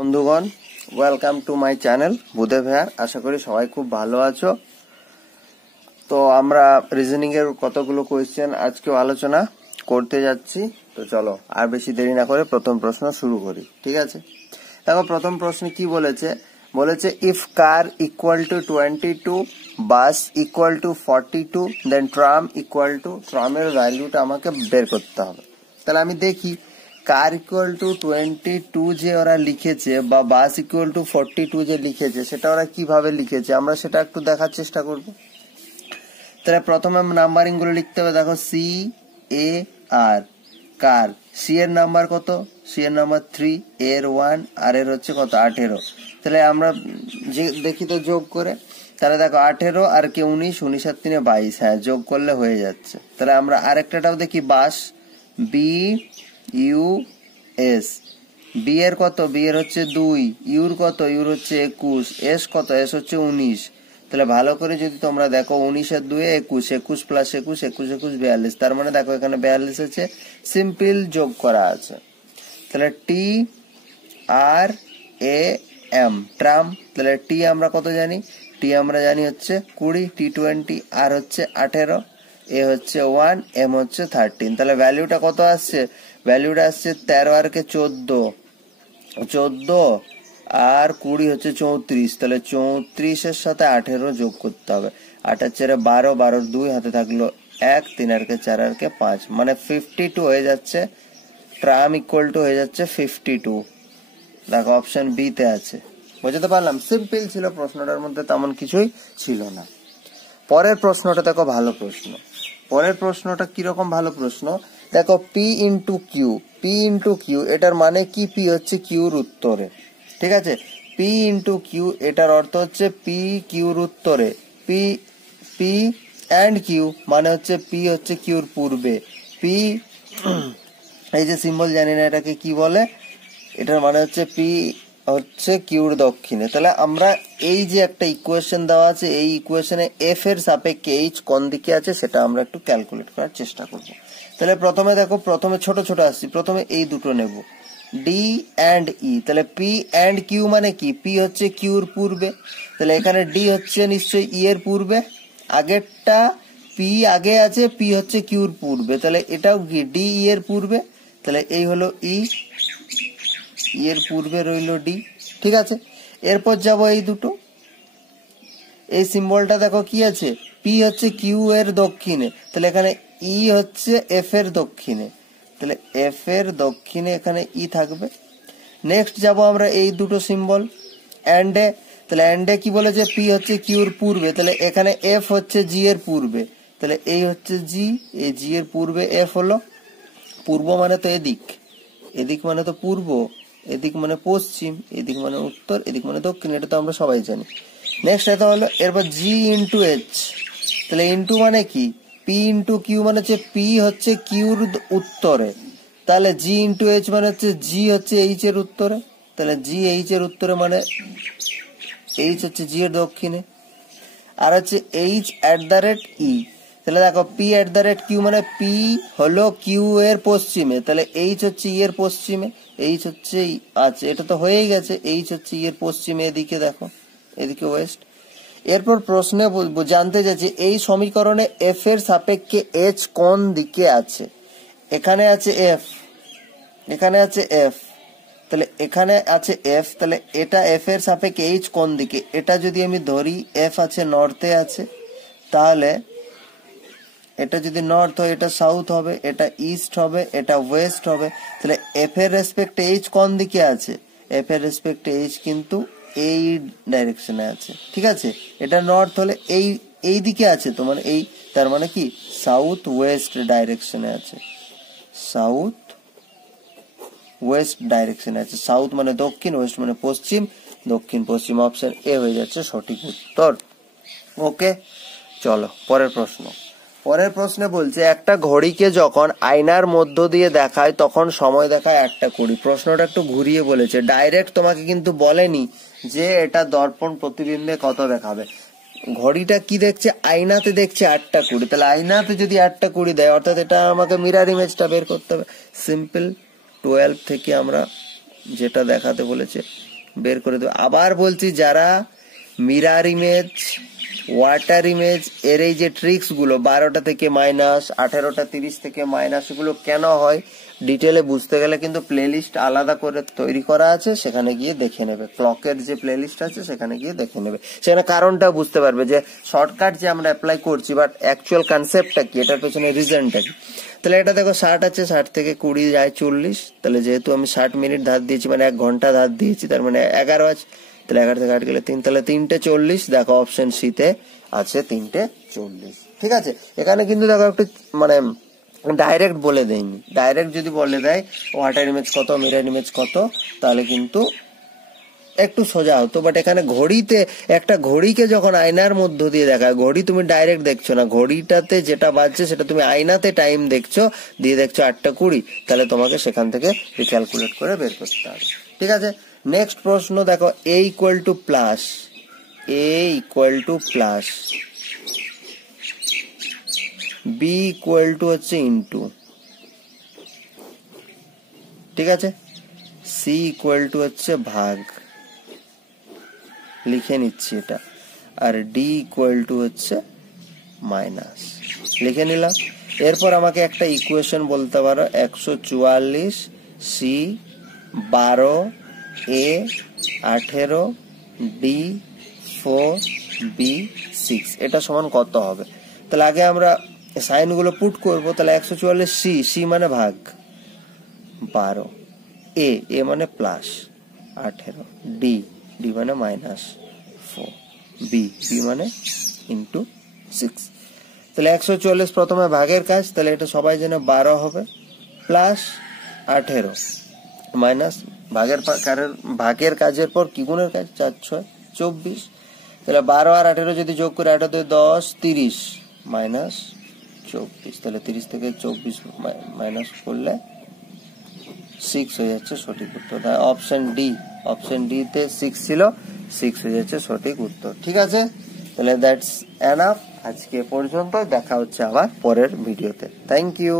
বন্ধুগণ, welcome to my channel Bhudeb here. আশা করি সবাই খুব ভালো আছো। তো আমরা রিজনিং এর কতগুলো কোয়েশ্চেন আজকেও আলোচনা করতে যাচ্ছি। তো চলো আর বেশি দেরি না করে প্রথম প্রশ্ন শুরু করি, ঠিক আছে? দেখো প্রথম প্রশ্নে কি বলেছে, if car equal to 22, bus equal to 42, then tram equal to, ট্রামের ভ্যালুটা আমাকে বের করতে হবে। তাহলে আমি দেখি কার ইকুয়াল টু 22 যে ওরা লিখেছে বা বাস ইকুয়াল টু 42 যে লিখেছে সেটা ওরা কিভাবে লিখেছে আমরা সেটা একটু দেখার চেষ্টা করব। তাহলে প্রথমে নাম্বারিং গুলো লিখতে হবে। দেখো সি এ আর কার, সি এর নাম্বার কত? সি এর নাম্বার 3, এর 1, আর এর হচ্ছে কত 18। তাহলে আমরা যে দেখি তো যোগ করে, তাহলে দেখো 18 আর কে 19, 19 আর 3 22, হ্যাঁ যোগ করলে হয়ে যাচ্ছে। তাহলে আমরা আরেকটাটাও দেখি, বাস বি ইউ এস, বি এর কত? বি এর হচ্ছে 2, ইউর কত? ইউর হচ্ছে 21, এস কত? এস হচ্ছে 19। তাহলে ভালো করে যদি তোমরা দেখো 19 আর 2 21, 21 প্লাস 21, 21 21 42, তার মানে দেখো এখানে 42 আছে, সিম্পল যোগ করা আছে। তাহলে টি আর এ এম, ট্রাম। তাহলে টি আমরা কত জানি? টি আমরা জানি হচ্ছে 20, টি 20, আর হচ্ছে 18, এ হচ্ছে 1, এম হচ্ছে 13। তাহলে ভ্যালুটা কত আসছে? ভ্যালুটা আসছে 13 আর কে 14, 14 আর 20 হচ্ছে 34। তাহলে 34 এর সাথে 18 যোগ করতে হবে। 8 আর 4 12, 12 2, হাতে থাকলো 1, 3 আর কে 4 আর কে 5, মানে 52 হয়ে যাচ্ছে। ট্রাম ইকুয়াল টু হয়ে যাচ্ছে 52। দেখো অপশন বি তে আছে। বুঝতে পারলাম? সিম্পল ছিল, প্রশ্নটার মধ্যে তেমন কিছুই ছিল না। পরের প্রশ্নটা দেখো ভালো প্রশ্ন। পরের প্রশ্নটা কিরকম ভালো প্রশ্ন, দেখো P into Q, P into Q এটার মানে কি? পি হচ্ছে কিউর উত্তরে, ঠিক আছে? পি ইন্টু কিউ এটার অর্থ হচ্ছে পি কিউর উত্তরে। পি পি অ্যান্ড কিউ মানে হচ্ছে পি হচ্ছে কিউর পূর্বে। পি এই যে সিম্বল জানি না এটাকে কি বলে, এটার মানে হচ্ছে পি হচ্ছে কিউর দক্ষিণে। তাহলে আমরা এই যে একটা ইকুয়েশন দেওয়া আছে, এই ইকুয়েশনে এফ এর সাপেক্ষে এইচ কোন দিকে আছে সেটা আমরা একটু ক্যালকুলেট করার চেষ্টা করব। তাহলে প্রথমে দেখো, প্রথমে ছোট ছোট আসছি, প্রথমে এই দুটো নেব, ডি অ্যান্ড ই। তাহলে পি অ্যান্ড কিউ মানে কি? পি হচ্ছে কিউর পূর্বে, তাহলে এখানে ডি হচ্ছে নিশ্চয়ই ই এর পূর্বে। আগেরটা পি আগে আছে, পি হচ্ছে কিউর পূর্বে, তাহলে এটাও কি ডি ই এর পূর্বে। তাহলে এই হলো ই, এর পূর্বে রইল ডি, ঠিক আছে? এরপর যাব এই দুটো, এই সিম্বলটা দেখো কি আছে, পি হচ্ছে কিউ এর দক্ষিণে, তাহলে এখানে ই হচ্ছে এফ এর দক্ষিণে, তাহলে এফ এর দক্ষিণে এখানে ই থাকবে। নেক্সট যাব আমরা এই দুটো সিম্বল অ্যান্ডে, তাহলে অ্যান্ডে কি বলেছে? পি হচ্ছে কিউর পূর্বে, তাহলে এখানে এফ হচ্ছে জি এর পূর্বে, তাহলে এই হচ্ছে জি, এই জি এর পূর্বে এফ হলো। পূর্ব মানে তো এদিক, এদিক মানে তো পূর্ব, এদিক মানে পশ্চিম, এদিক মানে উত্তর, এদিক মানে দক্ষিণ, এটা তো আমরা সবাই জানি। নেক্সট এটা হলো এরপর জি ইন্টু এইচ, তাহলে ইন্টু মানে কি? পি ইন্টু কিউ মানে হচ্ছে পি হচ্ছে কিউর উত্তরে, তাহলে জি ইন্টু এইচ মানে হচ্ছে জি হচ্ছে এইচ এর উত্তরে, তাহলে জি এইচ এর উত্তরে মানে এইচ হচ্ছে জি এর দক্ষিণে। আর হচ্ছে H at the rate E, তাহলে দেখো P at the rate Q মানে পি হলো কিউ এর পশ্চিমে, তাহলে এইচ হচ্ছে ই এর পশ্চিমে, এইচ হচ্ছে আচ্ছা এটা তো হয়েই গেছে, এইচ হচ্ছে ই এর পশ্চিমে, এদিকে দেখো এদিকে ওয়েস্ট। এরপর প্রশ্নে জানতে চাইছি এই সমীকরণে এফ এর সাপেক্ষে এইচ কোন দিকে আছে? এখানে আছে এফ, এখানে আছে এফ, তাহলে এখানে আছে এফ, তাহলে এটা এফ এর সাপেক্ষে এইচ কোন দিকে? এটা যদি আমি ধরি এফ আছে নর্থে আছে, তাহলে এটা যদি নর্থ হয় এটা সাউথ হবে, এটা ইস্ট হবে, এটা ওয়েস্ট হবে। তাহলে এফ এর রেসপেক্টে এইচ কোন দিকে আছে? এফ এর রেসপেক্টে এইচ কিন্তু এই ডাইরেকশনে আছে, ঠিক আছে? এটা নর্থ হলে এই এই দিকে আছে, তো মানে এই, তার মানে কি সাউথ ওয়েস্ট ডাইরেকশনে আছে, সাউথ ওয়েস্ট ডাইরেকশনে আছে। সাউথ মানে দক্ষিণ, ওয়েস্ট মানে পশ্চিম, দক্ষিণ পশ্চিম, অপশন এ হয়ে যাচ্ছে সঠিক উত্তর। ওকে, চলো পরের প্রশ্ন। পরের প্রশ্নে বলছে একটা ঘড়িকে যখন আয়নার মধ্য দিয়ে দেখায় তখন সময় দেখায় 8:20। প্রশ্নটা একটু ঘুরিয়ে বলেছে, ডাইরেক্ট তোমাকে কিন্তু বলেনি যে এটা দর্পণ প্রতিবিম্বে কত দেখাবে। ঘড়িটা কি দেখছে? আয়নাতে দেখছে 8:20, তাহলে আয়নাতে যদি 8:20 দেয় অর্থাৎ এটা আমাকে মিরর ইমেজটা বের করতে হবে। সিম্পল 12 থেকে আমরা যেটা দেখাতে বলেছে বের করে দেবো। আবার বলছি, যারা মিরার ইমেজ, ওয়াটার ইমেজ এর এই যে ট্রিক্স গুলো 12টা থেকে মাইনাস, 18টা 30 থেকে মাইনাস, এগুলো কেন হয় ডিটেলে বুঝতে গেলে কিন্তু প্লেলিস্ট আলাদা করে তৈরি করা আছে, সেখানে গিয়ে দেখে নেবে। ক্লকের যে প্লেলিস্ট আছে সেখানে গিয়ে দেখে নেবে, সেখানে কারণটা বুঝতে পারবে যে শর্টকাট যে আমরা অ্যাপ্লাই করছি বাট অ্যাকচুয়াল কনসেপ্টটা কি, এটার পেছনে রিজনটা কি। তাহলে এটা দেখো 60 আছে, 60 থেকে 20 যায় 40, তাহলে যেহেতু আমি 60 মিনিট ধার দিয়েছি মানে 1 ঘন্টা ধার দিয়েছি, তার মানে 11 আছে, তাহলে 11 থেকে 8 গেলে 3, তাহলে 3টে 40। দেখো অপশন সিতে আছে 3টে 40। ঠিক আছে, এখানে কিন্তু দেখো একটু মানে ডাইরেক্ট বলে দেয়নি। ডাইরেক্ট যদি বলে দেয় ওয়াটার ইমেজ কত, মিরার ইমেজ কত, তাহলে কিন্তু একটু সোজা হতো। বাট এখানে ঘড়িতে, একটা ঘড়িকে যখন আয়নার মধ্য দিয়ে দেখায়, ঘড়ি তুমি ডাইরেক্ট দেখছো না, ঘড়িটাতে যেটা বাজছে সেটা তুমি আয়নাতে টাইম দেখছো, দিয়ে দেখছো 8টা 20, তাহলে তোমাকে সেখান থেকে রিক্যালকুলেট করে বের করতে হবে। ঠিক আছে, নেক্সট প্রশ্ন দেখো, a equal to plus, a equal to plus, b equal to হচ্ছে ইন্টু, ঠিক আছে, c ইকুয়াল টু হচ্ছে ভাগ, লিখে নিচ্ছি এটা, আর d ইকুয়াল টু হচ্ছে মাইনাস, লিখে নিলাম। এরপর আমাকে একটা ইকুয়েশন বলতে পারো, 144 c 12 a 18 d 4 b 6, এটা সমান কত হবে। তাহলে আগে আমরা সাইন গুলো পুট করবো। তাহলে 144 c মানে ভাগ 12, a মানে প্লাস 18, d মানে মাইনাস 4, b মানে ইন্টু 6। তাহলে 144 প্রথমে ভাগের কাজ, তাহলে এটা সবাই জানে 12 হবে, প্লাস 18 মাইনাস ভাগের কাজের পর কি গুণের কাজ, 4 6 24। তাহলে 12 আর 18 যদি যোগ করে 18 × 10 30 মাইনাস 24, তাহলে 30 থেকে 24 মাইনাস করলে 6 হয়ে যাচ্ছে সঠিক উত্তর। অপশন ডি তে 6 ছিল, 6 হয়ে যাচ্ছে সঠিক উত্তর। ঠিক আছে, তাহলে দ্যাটস এনাফ আজকে পর্যন্ত, দেখা হচ্ছে আবার পরের ভিডিওতে। Thank you.